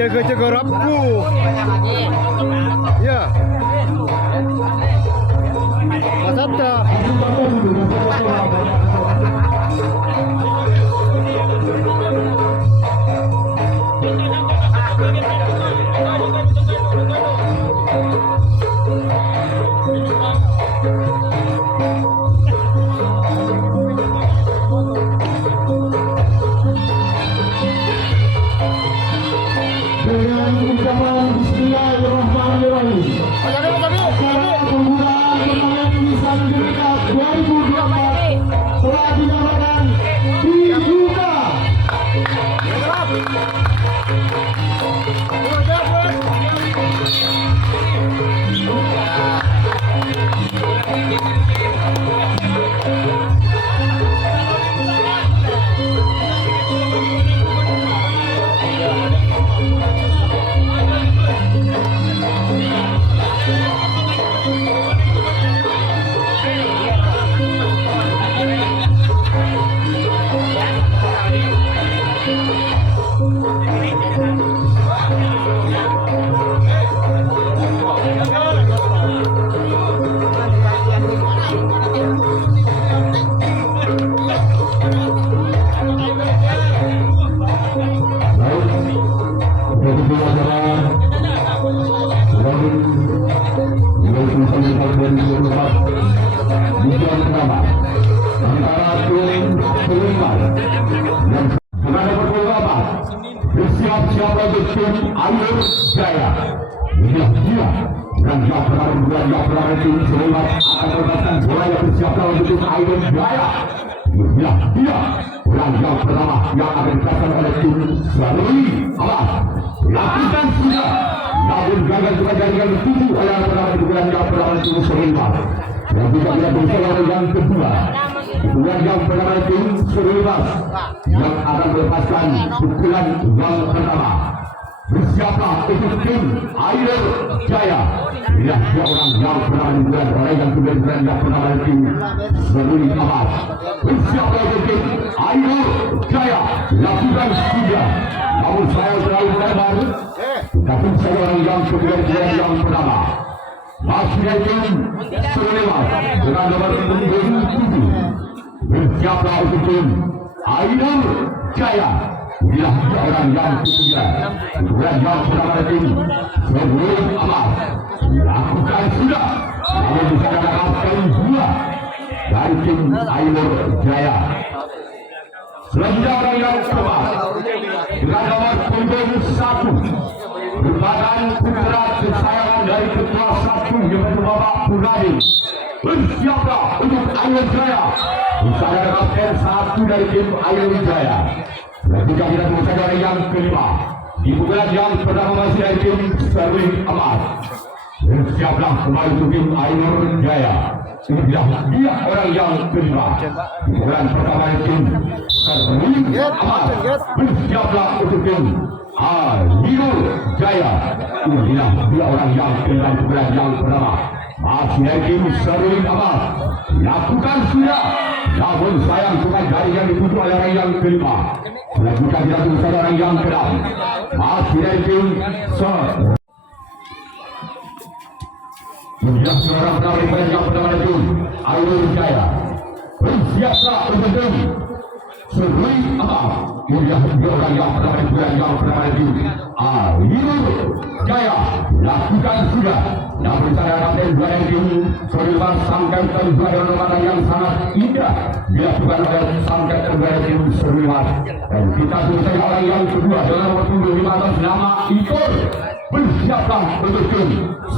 jaga-jaga Rabku. Ya. Mas Atta. Dengan ucapan Bismillahirrahmanirrahim. Acara penggunaan turnamen Lisan Gerita 2024 telah dinyatakan dibuka. Bersiap-siap untuk tim Air Jaya. Dia dan yang berada tim Selimat akan melepaskan bola yang bersiaplah untuk tim Air Jaya. Dia dan yang pertama yang akan dikasih oleh tim Sarui Alas. Lakukan sudah, namun gagal kejadian tujuh oleh yang pertama tim Selimat. Dan juga tidak bersama oleh yang kedua. Yang pertama tim Selimat yang akan melepaskan pukulan yang pertama. Bersiaplah untuk tim Air Jaya. Lihat dia orang yang pertama dibuat oleh yang kedua yang pertama tim Serui Amas. Bersiaplah untuk tim Air Jaya. Lakukan sudah, namun saya terlalu lebar. Tapi saya orang yang kedua yang pertama. Masih dari tim Selimat dengan nomor 27. Bersiaplah untuk tim Air Jaya. Inilah orang yang ketiga. Kemudian yang pertama tim Serui Amas. Lakukan sudah, namun bisa dapatkan dua dari tim Air Jaya. Selanjutnya orang yang keempat dengan nomor 1 merupakan putra kesayangan dari ketua 1 yaitu Bapak Puradi. Bersiaplah untuk Air Jaya. Bisa dapatkan 1 dari tim Air Jaya. Ketika kita tunggu saja orang yang kelima. Di pukulan yang pertama masih dari tim Serui Amas. Bersiaplah kembali untuk tim Air Jaya. Dia orang yang kelima. Di pukulan pertama dari tim Serui Amas. Bersiaplah untuk tim Air Jaya. Inilah dia orang yang kelima di pukulan yang pertama. Masih dari tim Serui Amas. Lakukan sudah, namun sayang bukan dari yang dituju oleh orang yang kelima. Selanjutnya kita tunggu saja orang yang keenam. Masih dari tim Serui. Sudah seorang pertama yang pertama itu Air Jaya. Bersiaplah untuk tim Serui Amas. Sudah dua orang yang pertama itu Air Jaya. Lakukan sudah, namun saya dapat dua yang tim Serui Amas sampai kedua dengan yang sangat indah dilakukan oleh sampai kedua tim Serui Amas. Dan kita tunggu saja orang yang kedua dengan nomor 25 atas nama Ikor. Bersiaplah untuk tim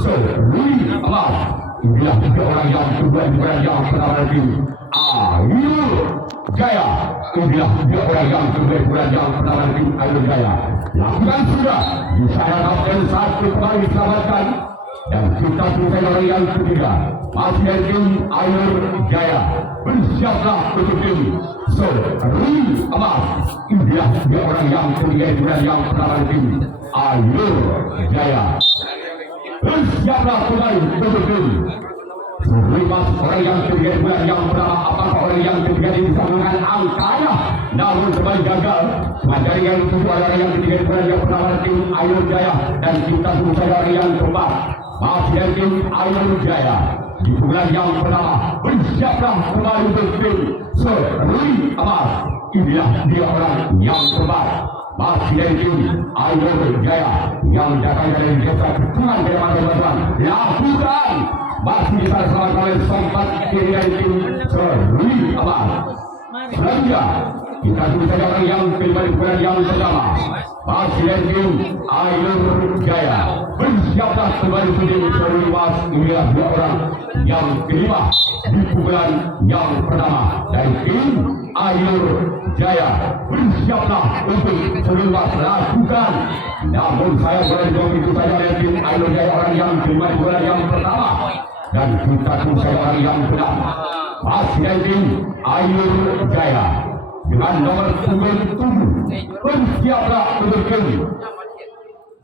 Serui Amas. Inilah tiga orang yang kedua yang pertama tim Air Jaya. Inilah tiga orang yang kedua yang pertama tim Air Jaya. Lakukan sudah, saya dapat satu kali diselamatkan. Dan kita tunggu orang yang ketiga masih dari tim Air Jaya. Bersiaplah untuk tim Serui Amas. Inilah tiga orang yang ketiga yang pertama tim Air Jaya. Bersiaplah kembali untuk tim Serui Amas. Orang yang ketiga yang pertama, apakah orang yang ketiga bisa dengan angkanya? namun kembali gagal. Majari yang kedua adalah yang ketiga adalah yang pertama tim Ayo Jaya dan kita tunggu saja yang keempat masih dari tim Ayo Jaya. Di bulan yang pertama bersiaplah kembali untuk tim Serui Amas. Inilah dia orang yang keempat masih dari tim Ayo Jaya yang datang dari desa Ketungan Kalimantan lakukan masih bisa selamat oleh sempat kiri dari tim Serui Amas. Selanjutnya kita tunggu saja orang yang kelima di bulan yang pertama masih dari tim Ayo Jaya. Bersiaplah kembali untuk tim Serui Amas. Inilah dua orang yang kelima di bulan yang pertama dari tim Ayo Jaya. Bersiaplah untuk seluruh lakukan. Namun saya boleh begitu saja dari tim Ayo Jaya orang yang kelima di bulan yang pertama dan kita tunggu saja orang yang kedua masih dari tim Ayo Jaya dengan nomor 7. Bersiaplah untuk tim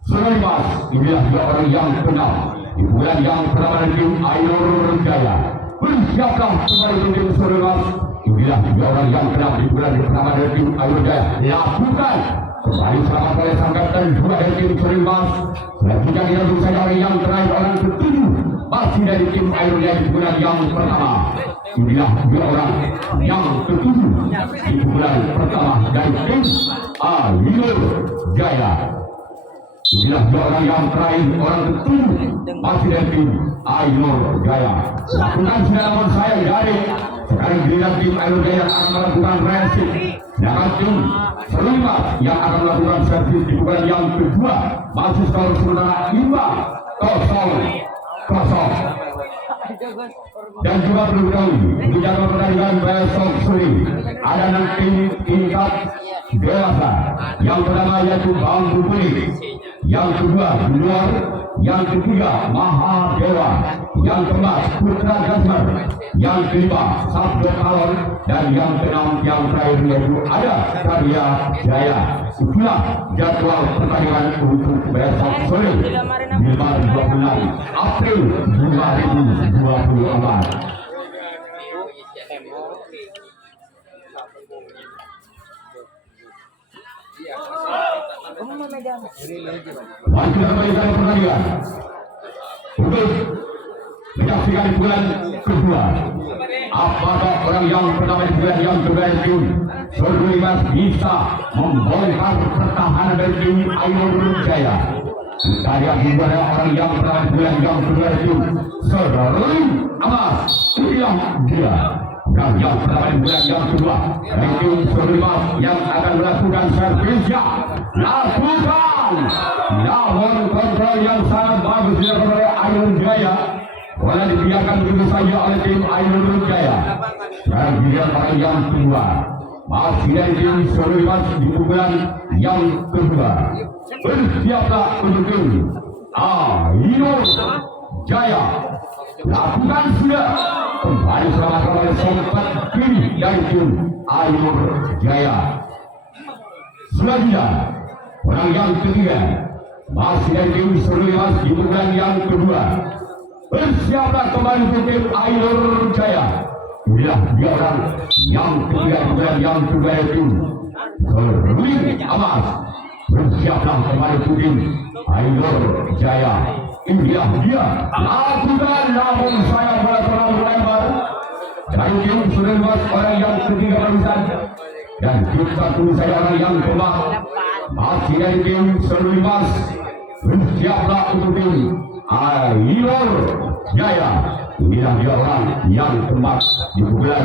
Serui Amas. Inilah dua orang yang keenam di bulan yang pertama dari tim Ayo Jaya. Bersiaplah kembali untuk tim Serui Amas. Inilah dua orang yang keenam di bulan yang pertama dari tim Ayo Jaya. Lakukan kembali selamat oleh sang kapten dua dari tim Serui Amas. Selanjutnya kita tunggu saja orang yang terakhir orang ke-7 masih dari tim Ayo Jaya di bulan yang pertama. Inilah dua orang yang ke-7 di bulan pertama dari tim Ayo Jaya. Inilah dua orang yang terakhir orang ke-7 masih dari tim Ayo Jaya. Lakukan sudah namun saya dari sekarang giliran tim Ayo Jaya akan melakukan racing. Sedangkan tim Serui Amas yang akan melakukan servis di bulan yang kedua masih skor sementara 5-0. Dan juga perlu diketahui untuk jadwal pertandingan besok sore ada 6 tim tingkat dewasa. Yang pertama yaitu Bambu Kuning, yang kedua Junior, yang ketiga Mahadewa, yang keempat Putra Jasmar, yang kelima Sabdo Kalon, dan yang keenam yang terakhir yaitu ada Karya Jaya. Itulah jadwal pertandingan untuk besok sore 26 April 2024. Mari kita kembalikan pertandingan untuk menyaksikan di bulan kedua. Apakah orang yang pertama di bulan yang kedua itu Serui Amas bisa membongkar pertahanan dari tim Ayo Jaya? Kita lihat juga ada orang yang pertama di bulan yang kedua itu Serui Amas. Inilah dia orang yang pertama di bulan yang kedua dari tim Serui Amas yang akan melakukan servisnya. Lakukan, namun kontrol yang sangat bagus dilakukan oleh Ayo Jaya. Bola dibiarkan begitu saja oleh tim Ayo Jaya. Dan giliran orang yang kedua masih dari tim Serui Amas di bulan yang kedua. Bersiaplah untuk tim Ayo Jaya. Lakukan sudah kembali selamat oleh sempat kiri dari tim Ayo Jaya. Selanjutnya orang yang ketiga masih dari tim Serui Amas di bulan yang kedua. Bersiaplah kembali untuk tim Ayo Jaya. Inilah dia orang yang ketiga di bulan yang kedua itu Serui Amas. Bersiaplah kembali untuk tim Ayo Jaya. Inilah dia. Lakukan, namun saya bola terlalu lebar dari tim Serui Amas orang yang ketiga barusan. Dan kita tunggu saja orang yang keempat masih dari tim Serui Amas. Bersiaplah untuk tim Ayo Jaya. Inilah dia orang yang keempat di bulan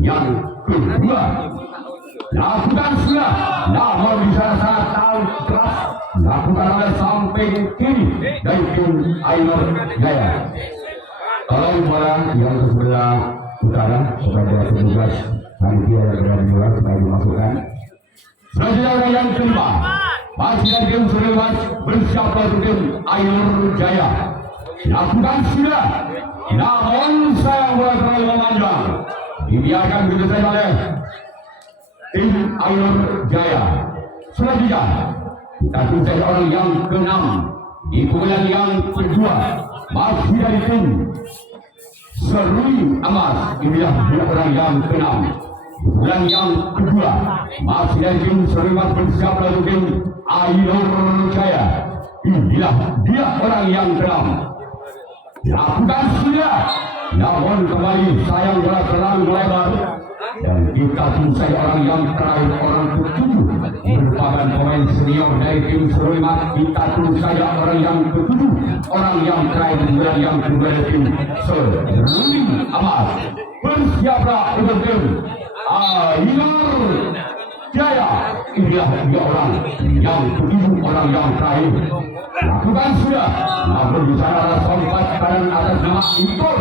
yang kedua. Lakukan sudah, namun bisa sangat tahu keras lakukan oleh sampai kiri dari tim Ayo Jaya. Tolong bola yang sebelah utara kepada petugas panitia yang berada di luar supaya dimasukkan. Selanjutnya yang kelima masih dari tim Serui Amas. Bersiaplah untuk tim Ayo Jaya. Lakukan sudah, namun saya mulai terlalu memanjang. Dibiarkan begitu saja oleh tim Ayo Jaya. Selanjutnya kita tunggu saja orang yang ke-6 di bulan yang kedua masih dari tim Serui Amas. Inilah orang yang ke-6 Dan yang kedua masih dari tim Serimas bersiap lalu tim Ainur Jaya. Inilah dia orang yang keenam. Lakukan sudah, namun kembali sayang telah terlalu lebar. Dan kita selesai orang yang terakhir, orang ketujuh merupakan pemain senior dari tim Serimas. Kita tunggu saja orang yang ketujuh, orang yang terakhir dan yang kedua dari tim Serui Amas. Bersiaplah untuk tim Ainur Jaya. Inilah dia orang yang ketujuh, orang yang terakhir. Lakukan sudah, namun di sana ada sompat kanan atas nama Impor.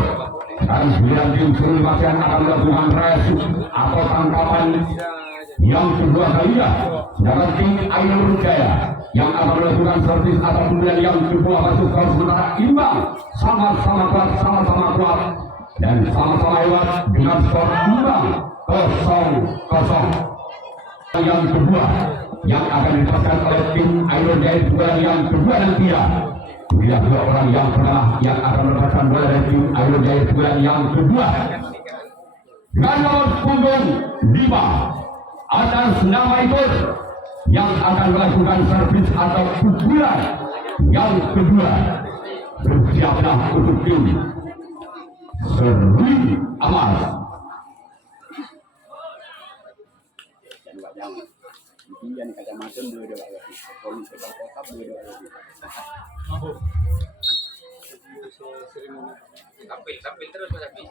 Dan 9 tim Serui masih akan melakukan resip atau tangkapan yang kedua kalinya. Sedangkan tim Ainur Jaya yang akan melakukan servis atau kemudian yang kedua masuk ke sementara imbang. Sama-sama kuat, sama-sama kuat dan sama-sama hebat dengan skor imbang 0-0. Yang kedua yang akan dilepaskan oleh tim Ainur Jaya bulan yang kedua dan tiga. Dia dua orang yang pertama yang akan melepaskan bola dari tim Ainur Jaya bulan yang kedua. Dengan nomor punggung 5 atas nama itu yang akan melakukan servis atau pukulan yang kedua. Bersiaplah untuk tim Serui Amas. Yang kacamata dua kalau misalkan kotak dua tampil terus tapi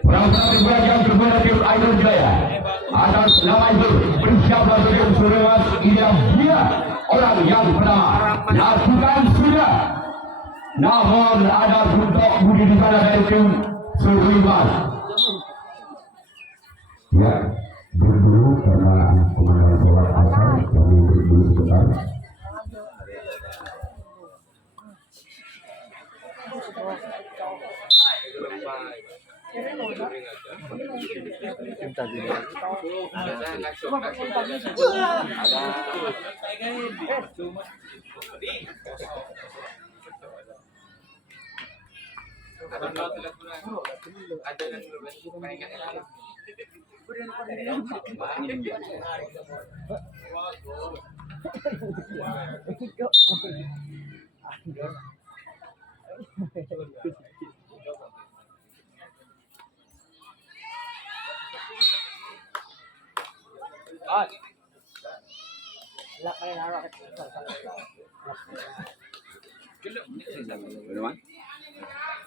Perang yang kedua tim Ainur Jaya atas nama itu bersiaplah tim Serimas. Ini dia orang yang pertama. Lakukan sudah, namun ada buntut budi di sana dari tim Serimas. Ya, berdulu karena pengendalian sholat asar kami berdulu sebentar.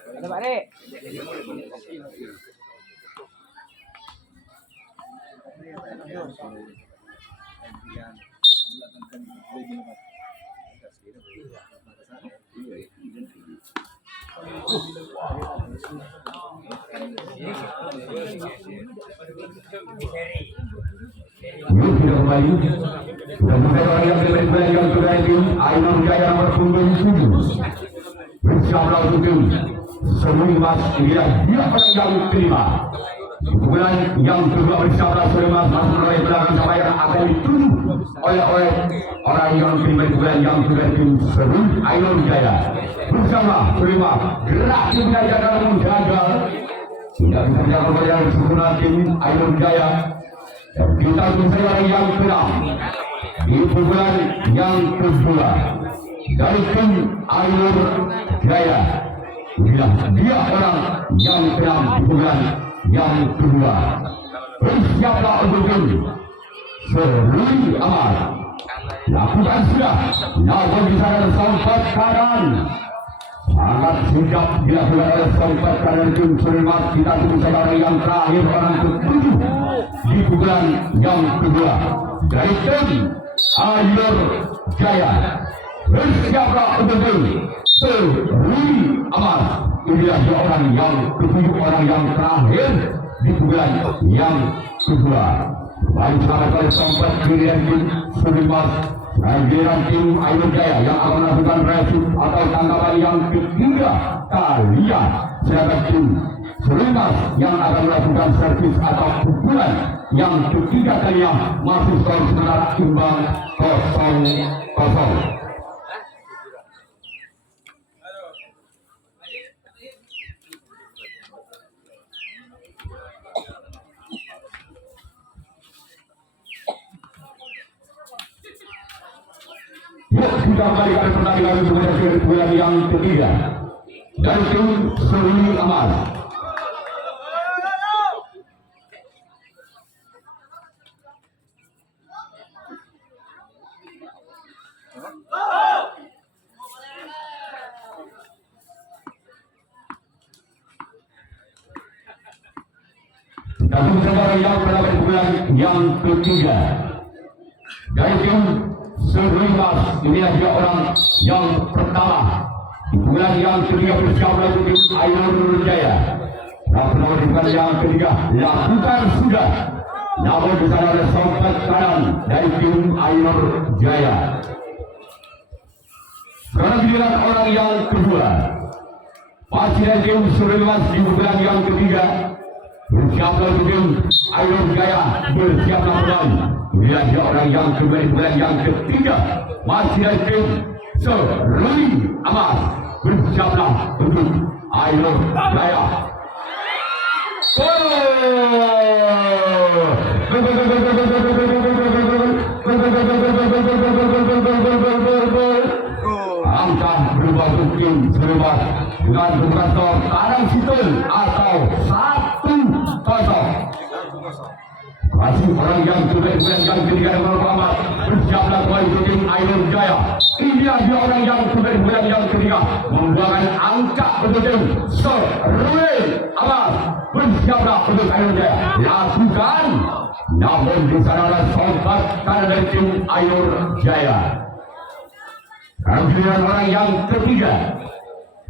Ada Pak Dek. Kembali sudah mulai orang yang bermain yang sudah tim Ainur Jaya nomor punggung 7 bersiaplah untuk tim Serui Mas. Dia orang yang kelima. Kemudian yang kedua bersiaplah Serui Mas masuk oleh belakang sama yang akan dituju oleh orang yang kelima. Kemudian yang kedua tim Serui Ainur Jaya bersama Serui Mas gerak menjaga dalam menjaga tidak bisa menjaga bola yang sempurna tim Ainur Jaya. Dan kita selesai yang keenam di pukulan yang kedua dari tim Ainur Jaya. Inilah dia orang yang keenam di pukulan yang kedua. Bersiaplah untuk tim Serui Amas. Lakukan sudah, namun di sana sempat kanan. Sangat sigap dilakukan oleh sempat kanan tim Serui Amas. Kita tunggu saja orang yang terakhir, orang ketujuh di pukulan yang kedua dari tim Ainur Jaya. Bersiaplah untuk tim Serui Amas. Inilah dua orang yang ketujuh, orang yang terakhir di pukulan yang kedua. Baik sangat oleh sempat pilihan tim Serui Amas dan giliran tim Ainur Jaya yang akan melakukan resip atau tangkapan yang ketiga kalian. Sedangkan tim Serui Amas yang akan melakukan servis atau pukulan yang ketiga kalinya masih skor sementara imbang 0-0. kita kembali ke pertandingan bulan yang ketiga dari tim Seruni Amal. Satu saudara yang berada di bulan yang ketiga dari tim Seruni Mas, inilah dia orang yang pertama di bulan yang ketiga bersama dengan tim Ainur Jaya. Nomor di bulan yang ketiga lakukan sudah, namun di sana ada sobat kanan dari tim Ainur Jaya. Sekarang giliran orang yang kedua masih dari tim Seruni Mas di bulan yang ketiga. Bersiaplah tim Ainur Jaya, bersiaplah kembali. Dia orang yang kembali bulan yang ketiga masih dari tim Seruni Amas, bersiaplah untuk Ainur Jaya. Angka berubah untuk tim Serubas dengan kedudukan skor Karang Situl atau 1-0. Masih orang yang sudah yang ketiga dan pertama bersiaplah kembali untuk tim Ainur Jaya. Ini dia orang yang sudah yang ketiga membuahkan angka untuk tim Seruni Amas, bersiaplah untuk Ainur Jaya. Lakukan, namun di sana ada sobat kanan dari tim Ainur Jaya. Sekarang giliran orang yang ketiga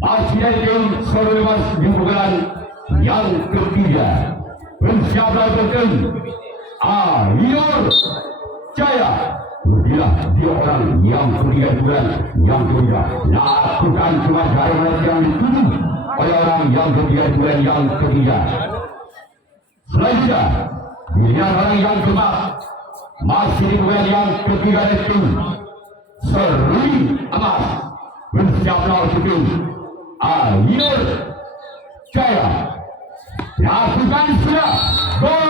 masih dari tim Seruni Amas di bulan yang ketiga. Bersiaplah untuk tim Ainur Jaya. Bila dia orang yang ketiga bulan yang ketiga, lakukan cuma jalan yang dituju oleh orang yang ketiga bulan yang ketiga. Selanjutnya, giliran orang yang keempat masih di bulan yang ketiga dari tim Seruni Amas. Bersiaplah untuk tim Ainur Jaya. Lakukan sudah. Gol!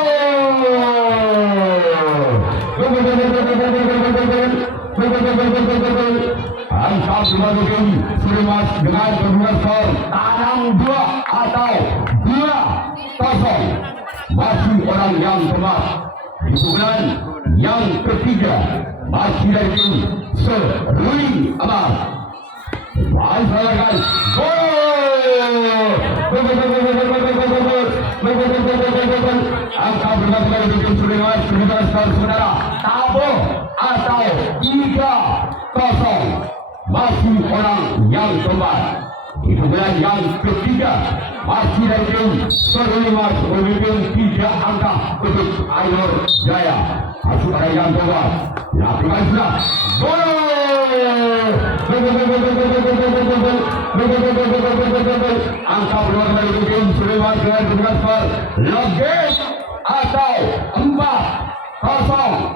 Angka sebagai tim Seruni Amas dengan kedudukan skor tanam 2 atau 2-0. Masih orang yang keempat di bulan yang ketiga masih dari tim Seruni Amas. Lakukan angka berkata dari tim Seruni Amas kedudukan skor saudara tabuh atau 3-0. Masih orang yang keempat di bulan yang ketiga masih dari tim Seruni Amas memimpin 3 angka untuk Ainur Jaya. Masuk orang yang keempat, lakukan sudah. Gol! Angka berkata dari tim Seruni Amas dengan kedudukan skor lebih atau 4-0.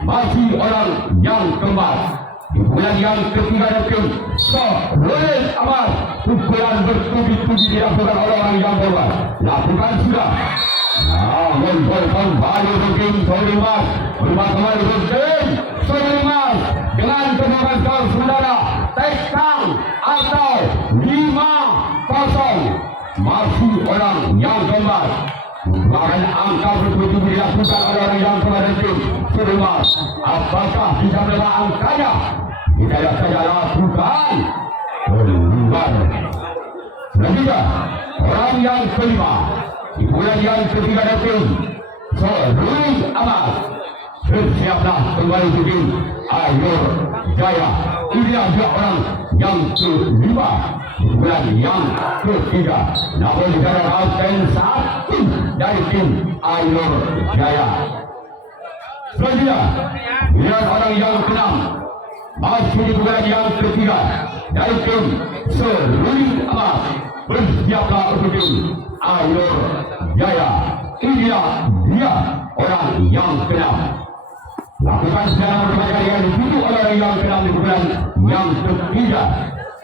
Masih orang yang keempat di bulan yang ketiga dari tim Seruni Amas. Pukulan bertubi-tubi dilakukan oleh orang yang keempat. Lakukan sudah. Namun kembali untuk tim Seruni Amas. Berubah kembali untuk tim Seruni Amas dengan kedudukan skor saudara tekang atau 5-0. Masih orang yang keempat. Bahkan angka bertubi-tubi dilakukan oleh orang yang keempat dari tim Seruni Amas. Apakah bisa berubah angkanya? Kita lihat saja, lakukan. Keluar. Selanjutnya orang yang kelima di bulan yang ketiga dari tim Seruni Amas. Bersiaplah kembali untuk tim Ainur Jaya. Inilah dia orang yang kelima di bulan yang ketiga. Namun di sana absen 1 dari tim Ainur Jaya. Selanjutnya giliran orang yang keenam masih di bulan yang ketiga dari tim Seruni Amas. Bersiaplah untuk tim Ainur Jaya. Inilah dia orang yang keenam. Lakukan secara berbagai yang dituju oleh orang yang keenam di bulan yang ketiga.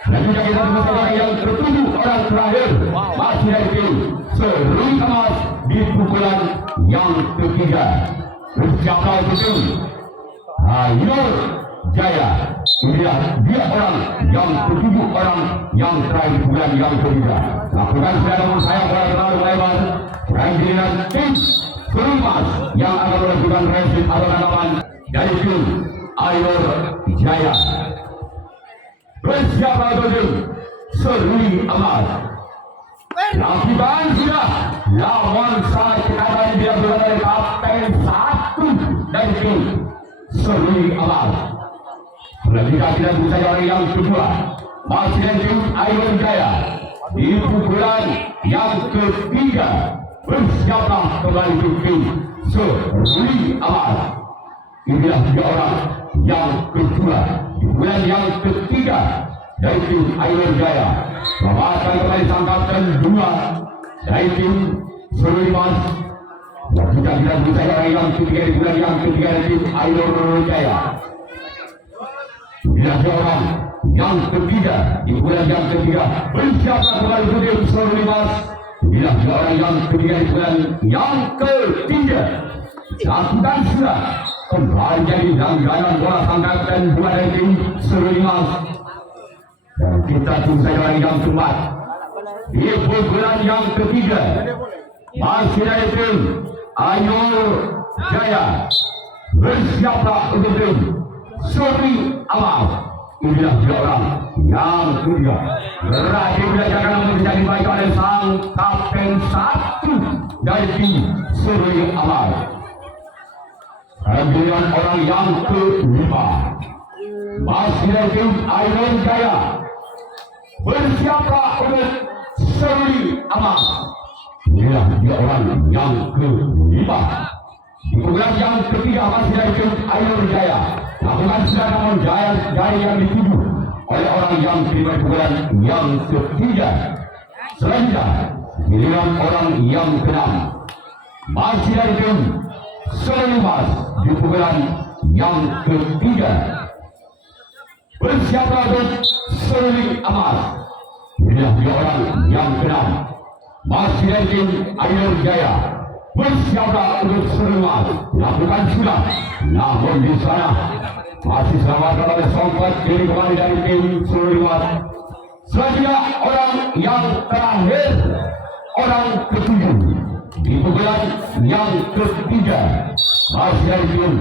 Dan juga kita bersama yang ketujuh orang terakhir masih dari tim Seruni Amas di pukulan yang ketiga. Bersiaplah untuk tim Ainur Jaya. dia orang yang ketujuh, orang yang terakhir bulan yang ketiga. Lakukan sudah namun saya terlalu lebar. Rangkaian tim Serumas yang akan melakukan racing atau tanaman dari tim Ayor Jaya. Bersiaplah tim Serui Amat. Lakukan sudah lawan saya akan dia berada kapten satu dari tim Serui Amat. Selanjutnya kita bisa orang yang kedua masih dari tim Ayor Jaya di pukulan yang ketiga. Bersiaplah kembali tim Serui Amat. Inilah tiga orang yang kedua di bulan yang ketiga dari tim Ayor Jaya. Merupakan kembali sangkatan dua dari tim Serui Mas. Dan kita bisa orang yang ketiga di bulan yang ketiga dari tim Ayor Jaya. Inilah tiga orang yang ketiga di bulan yang ketiga. Bersiaplah kembali tim Serui Mas. Inilah tiga orang yang ketiga di bulan yang ketiga. Lakukan sudah kembali jadi langganan bola sangkatan dua dari tim Serui Mas. Dan kita tunggu saja orang yang keempat di pukulan yang ketiga masih dari tim Ayor Jaya. Bersiaplah untuk tim Serui Amat. Inilah tiga orang yang ketiga. Berarti belajarkan untuk bisa dibaca oleh sang kapten satu dari tim Serui Amat. Kemudian orang yang kelima masih dari tim Ayor Jaya. Bersiaplah untuk Serui Amat. Inilah tiga orang yang kelima di pukulan yang ketiga masih dari tim Ayor Jaya. Lakukan sudah namun Jaya yang dituju oleh orang yang kelima di pukulan yang ketiga. Selanjutnya giliran orang yang keenam masih dari tim Serui Mas di pukulan yang ketiga. Bersiaplah untuk Serui Amat. Inilah tiga orang yang keenam masih dari tim Ayor Jaya. Bersiaplah untuk Serui Mas. Lakukan sudah namun di sana masih selamatkan oleh Songkot diri kembali dari tim Serui Mas. Selanjutnya orang yang terakhir, orang ketujuh di pukulan yang ketiga masih dari tim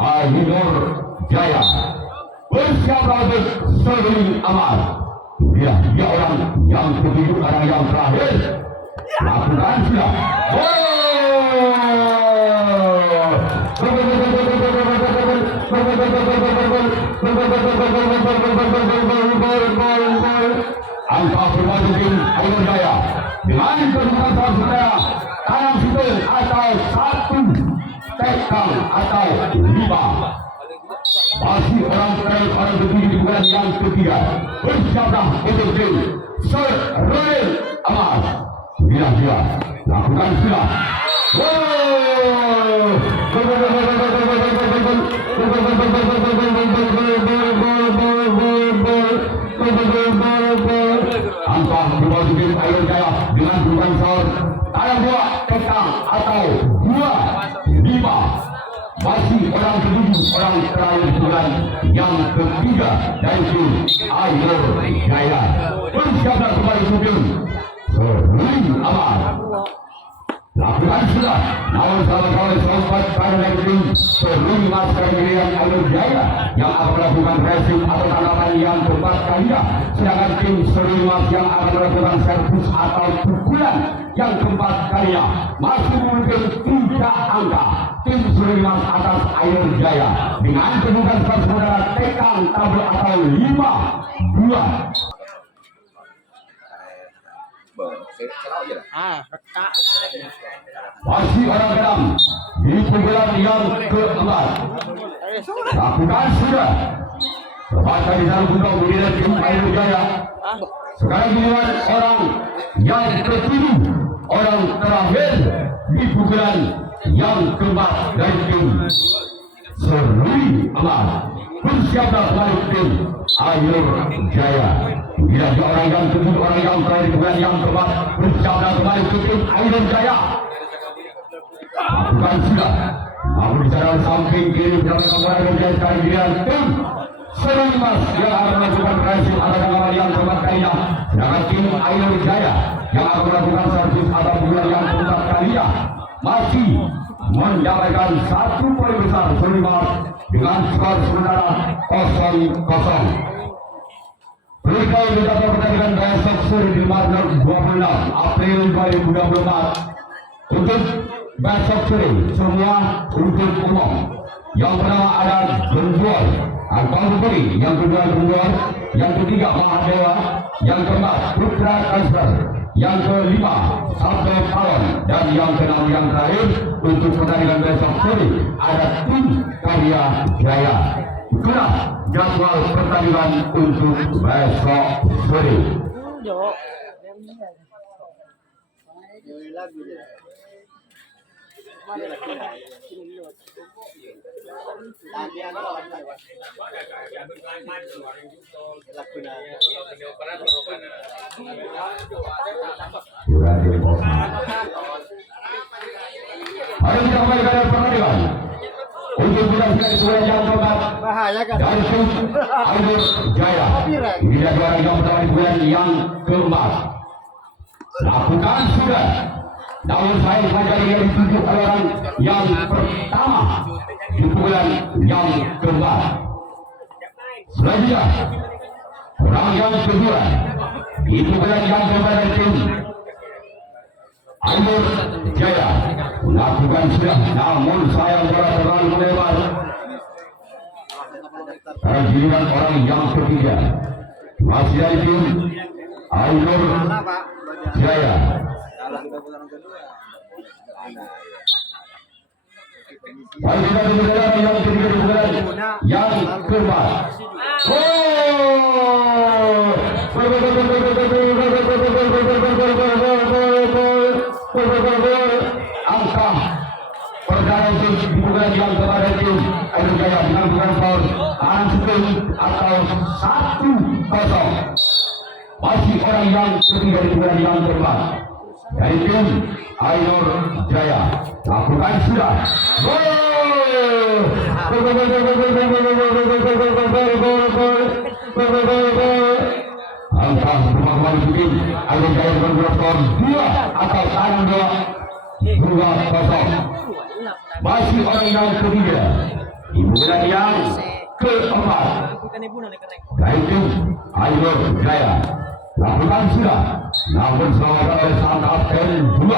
Ayor Jaya. Bersiaplah untuk Serui Amat. Dia orang yang ketujuh, orang yang terakhir. Lakukan sudah. Angka bermaju tim Ayor Jaya dengan kedudukan saudara tangan situ atau satu tekang atau lima. Masih orang terakhir, orang ketujuh di bulan yang ketiga. Bersiaplah untuk tim Serui Amat. Inilah dia. Lakukan sudah. Angka bermaju tim Ayor Jaya dengan kedudukan skor tangan dua tekang atau dua lima. Masih orang ketujuh, orang terakhir bulan yang ketiga dari tim Ayor Jaya. Bersiaplah kembali tim Serui Amat. Lakukan sudah namun salah oleh Songkot dari tim Serui Mas Kalian Ayor Jaya yang akan melakukan racing atau tanaman yang keempat kalinya. Sedangkan tim Serui Mas yang akan melakukan servis atau pukulan yang keempat kalinya. Masih mungkin tiga angka tim Serui Mas atas Ayor Jaya dengan kedudukan saudara tekang tabel atau 5-2. Masih orang keenam di pukulan yang keempat. Lakukan sudah. Terbaca di dalam untuk menilai tim Ayor Jaya. Sekarang giliran orang yang ketujuh, orang terakhir di pukulan yang keempat dari tim Serui Amat. Bersiaplah balik tim Ayor Jaya. Bila orang yang ketujuh, orang yang terakhir di bulan yang keempat. Bersiaplah kembali tim Ayor Jaya. Lakukan sudah. Aku bicara samping kiri belakang Ayor Jaya sekarang giliran tim Serimas yang akan melakukan racing atas tanggapan yang keempat kalinya. Sedangkan tim Ayo Jaya yang akan melakukan servis atas bulan yang keempat kalinya masih mendapatkan 1 poin besar Serimas dengan skor sementara 0-0. Berikut kita pertandingan besok sore di Marner 26 April 2024 untuk besok sore semua untuk umum. Yang pertama ada Gendor atau Putri, yang kedua Gendor, yang ketiga Mahadewa, yang keempat Putra Kasper, yang kelima Sabdo Pawon, dan yang keenam yang terakhir untuk pertandingan besok sore ada tim Karya Jaya. Itulah jadwal pertandingan untuk besok sore. Mari kita kembali ke pertandingan untuk menyaksikan duel yang keempat dari tim Ayo Jaya. Ini adalah yang pertama di bulan yang keempat. Lakukan sudah. Namun saya mengajari yang ditunjuk oleh orang yang pertama di bulan yang keempat. Selanjutnya orang yang kedua di bulan yang keempat dari tim Ayo Jaya. Lakukan sudah, namun saya terlalu melebar. Giliran orang yang ketiga masih dari tim Ayo Jaya. Mari kita berjalan yang ketiga bulan yang keempat. Angka perdana untuk bulan yang keempat itu Ayo Jaya dengan bukan skor langsung atau 1-0. Masih orang yang ketiga di bulan yang keempat dari tim Ayo Jaya. Lakukan sudah. Angka pertama tim Ayo Jaya dengan skor 2 atau 2-0. Masih orang yang ketiga di bulan yang keempat dari tim Ayo Jaya. Lakukan sudah, namun selama saat kapten 2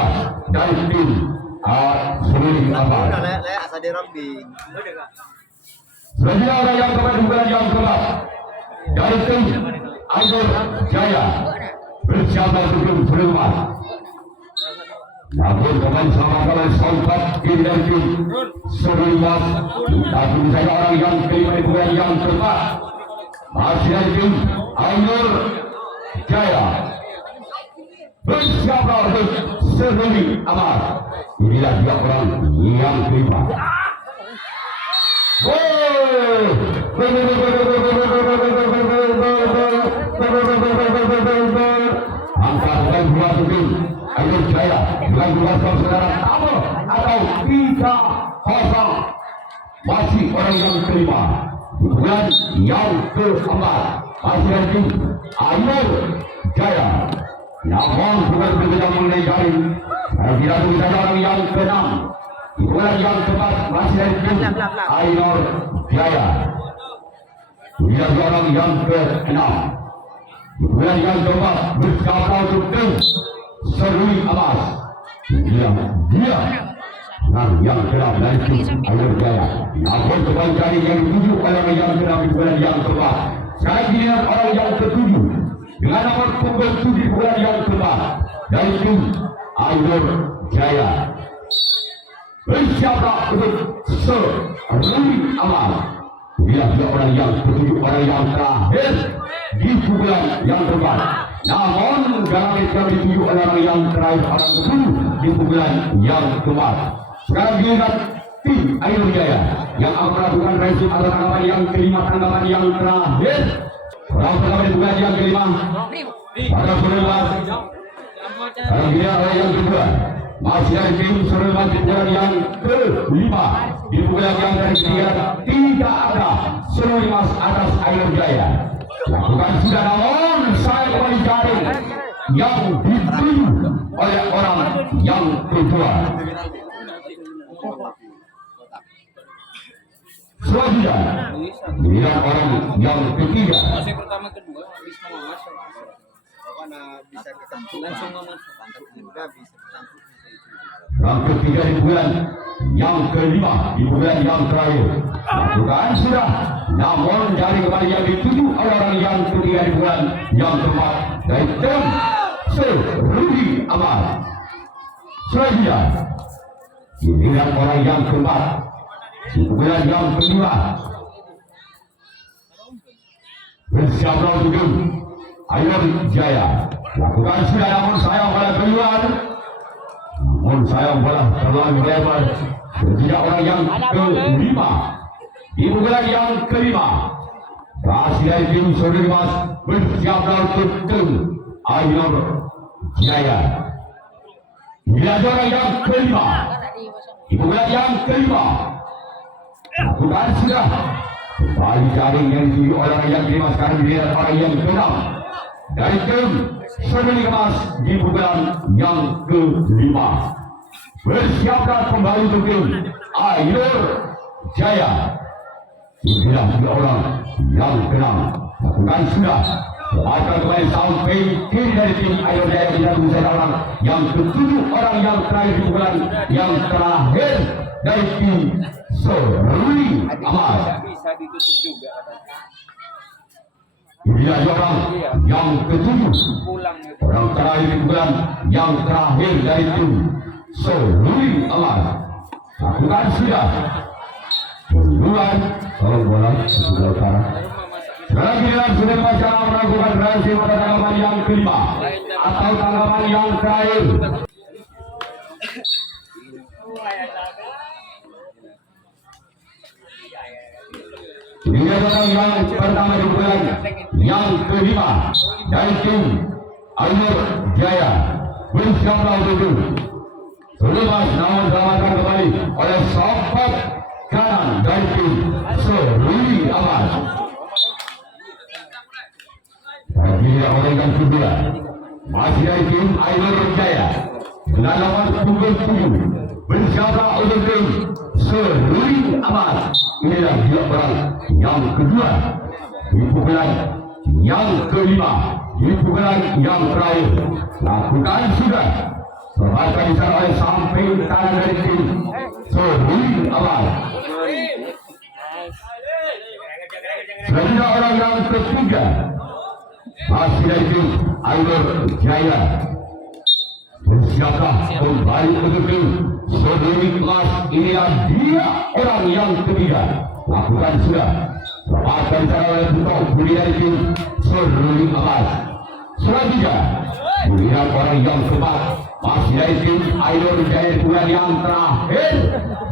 dari tim Seluruh Abad. Selanjutnya orang yang keempat di bulan yang keempat dari tim Ayo Jaya bersiap untuk berubah. Namun teman sama kalian sempat dari tim Seluruh Abad. Tapi saya orang yang kelima di bulan yang keempat masih dari tim Ayo Jaya. Bersiaplah untuk Seluruh Abad. Inilah dia orang yang kelima. Angka bukan 2 tim Ayo Jaya dengan 2 saudara sama atau 3-0. Masih orang yang kelima di bulan yang keempat masih ada tim Ayo Jaya. Namun bukan berbeda mengenai garing. Tidak bisa orang yang ke-6 di bulan yang keempat masih ada tim Ayo Jaya. Tidak orang yang ke-6 di bulan yang keempat berkata untuk tim Seluruh Abad. Dia yang ke-6 dari tim Ayo Jaya. Namun kembali dari yang tujuh orang yang ke-6 di bulan yang keempat. Sekarang giliran orang yang ke-7 dengan nomor punggung 7 di bulan yang keempat dari tim Ayo Jaya. Bersiaplah untuk Seluruh Abad. Dia orang yang ke-7, orang yang terakhir di bulan yang keempat. Namun dalam Islam dituju oleh orang yang terakhir, orang ke-7 di bulan yang keempat. Sekarang giliran tim Ayo Jaya yang akan melakukan racing atau tanggapan yang kelima, tanggapan yang terakhir. Orang pertama di bulan yang kelima pada Seluruh. Sekarang giliran yang kedua masih dari tim Seluruh di bulan yang kelima. Di bulan yang ketiga tidak ada Seluruh atas Ayo Jaya. Lakukan sudah, namun saya kembali jaring yang dituju oleh orang yang kedua. Selanjutnya giliran orang yang ketiga. Masih pertama kedua bisa masuk. Karena bisa langsung masuk. Enggak bisa. Yang ketiga di bulan yang kelima di bulan yang terakhir. Lakukan sudah, namun dari kembali yang dituju oleh orang yang ketiga di bulan yang keempat dari tim Serudi Amal. Selanjutnya giliran orang yang keempat di bulan yang kelima. Bersiaplah untuk Ayo Jaya. Lakukan sudah, namun saya pada keluar. Namun saya bola terlalu lebar. Berjaya orang yang kelima di bulan yang kelima. Kasih dari tim Saudari Mas bersiaplah untuk tim Ayo Jaya. Bila orang yang kelima di bulan yang kelima. Lakukan sudah. Kembali jaring yang dituju oleh orang yang kelima. Sekarang dilihat orang yang keenam dari tim Saudari Mas di bulan yang kelima. Bersiapkan kembali untuk tim Ayo Jaya. Inilah tiga orang yang keenam. Lakukan sudah. Akan kembali sampai kiri dari tim Ayo Jaya. Kita tunggu saja orang yang ketujuh, orang yang terakhir di bulan yang terakhir dari tim Serudi Amal. Bisa ditutup juga katanya. Dia orang yang ketujuh, Pulang orang terakhir di bulan yang terakhir dari tim Serudi Amal. Lakukan sudah. Duluan kalau bola sebelah utara. Sekarang giliran sudah masalah melakukan reaksi pada tanggapan yang kelima atau tanggapan yang terakhir. Ini adalah yang pertama di bulan yang kelima dari tim Ayo Jaya. Bersiaplah untuk selepas namun selamatkan kembali oleh sobat kanan dari tim Serudi Amal. Bagi orang yang kedua masih dari tim Ayo Jaya dengan lawan pukul 7. Bersiaplah untuk tim Serudi Amal. Inilah dia orang yang kedua di pukulan yang kelima, di pukulan yang terakhir. Lakukan sudah. Terbaca di sana oleh sampai tangan dari tim Serudi Amal. Selanjutnya orang yang ketiga masih dari tim Ayo Jaya. Bersiaplah kembali untuk tim Serudi Amal. Inilah dia orang yang ketiga. Lakukan sudah. Lepaskan cara oleh Butok Budi dari tim Serudi Amal. Selanjutnya giliran orang yang keempat masih dari tim Ayo Jaya di bulan yang terakhir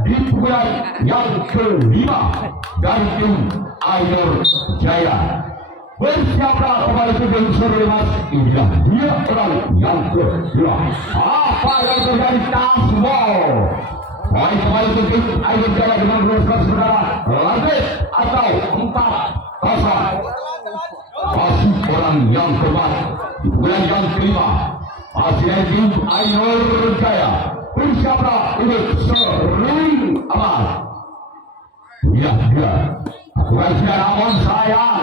di bulan yang kelima dari tim Ayo Jaya. Bersiaplah kembali ke tim Serudi Amal. Inilah dia orang yang kedua. Apa yang terjadi? Tasbol. Poin kembali ke tim Ayo Jaya dengan berusaha saudara lanjut atau 4-0. Masih orang yang keempat di bulan yang kelima masih dari tim Ayo Jaya. Bersiaplah untuk Serudi Amal. Ya, dia lakukan sudah, namun sayang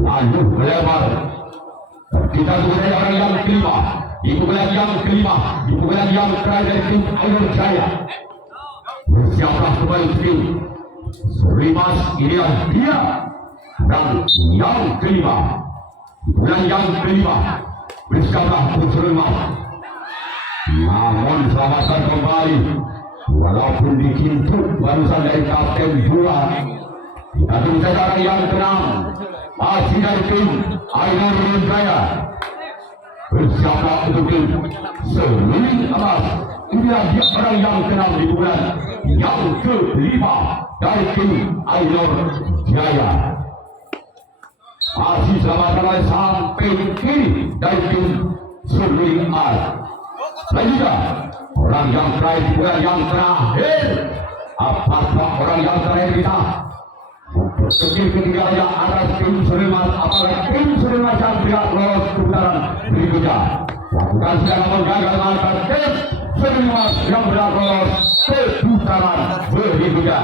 lanjut melebar. Kita tunggu saja orang yang kelima di pukulan yang kelima, di pukulan yang terakhir dari tim Ayo Jaya. Bersiaplah kembali tim Serudi Mas. Inilah dia dan yang kelima di pukulan yang kelima. Bersiaplah tim Serudi Mas. Namun selamatkan kembali walaupun dikintut barusan dari kapten bola. Kita tunggu saja orang yang keenam masih dari tim Ayo Jaya. Bersiaplah untuk tim Serudi Amal. Inilah dia orang yang keenam di bulan yang kelima dari tim Ayo Jaya. Masih selamatkan sampai kiri dari tim Serudi Amal. Selanjutnya orang yang terakhir di bulan yang terakhir. Apakah orang yang terakhir kita Kecil ketiganya atas tim Sudirman, apakah tim Sudirman yang tidak lolos ke putaran berikutnya. Lakukan serangan gagal maka tim Sudirman yang tidak lolos ke putaran berikutnya.